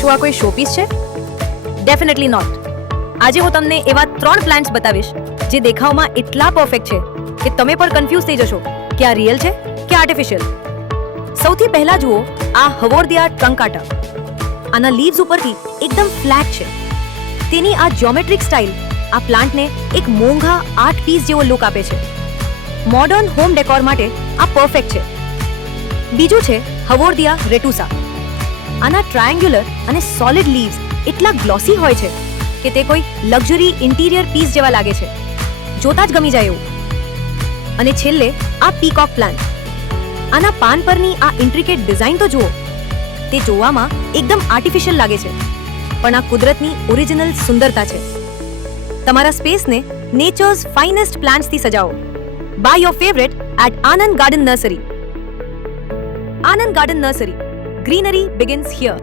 શું આ કોઈ શોપીસ છે? Definitely not. આજે હું તમને એવા 3 પ્લાન્ટ્સ બતાવીશ જે દેખાવમાં એટલા પરફેક્ટ છે કે તમે પણ કન્ફ્યુઝ થઈ જશો કે આ રિયલ છે કે આર્ટિફિશિયલ. સૌથી પહેલા જુઓ આ હવોર્ડિયા ટ્રંકાટા. આના લીવ્સ ઉપરથી એકદમ ફ્લેટ છે. તેની આ જ્યોમેટ્રિક સ્ટાઇલ આ પ્લાન્ટને એક મોંઘા આર્ટ પીસ જેવો લુક આપે છે. મોડર્ન હોમ ડેકોર માટે આ પરફેક્ટ છે. બીજું છે હવોર્ડિયા રેટુસા. આના ટ્રાયેંગ્યુલર અને સોલિડ લીવ્સ એટલા ગ્લોસી હોય છે કે તે કોઈ લક્ઝરી ઇન્ટિરિયર પીસ જેવા લાગે છે. જોતા જ ગમી જાય એવું. અને છેલ્લે આ પીકોક પ્લાન્ટ. આના પાન પરની આ ઇન્ટ્રિકેટ ડિઝાઇન તો જુઓ. તે જોવામાં એકદમ આર્ટિફિશિયલ લાગે છે, પણ આ કુદરતની ઓરિજિનલ સુંદરતા છે. તમારા સ્પેસને નેચર્સ ફાઇનેસ્ટ પ્લાન્ટ્સથી સજાવો. Buy your favourite at Anand garden nursery. Anand garden nursery. Greenery begins here.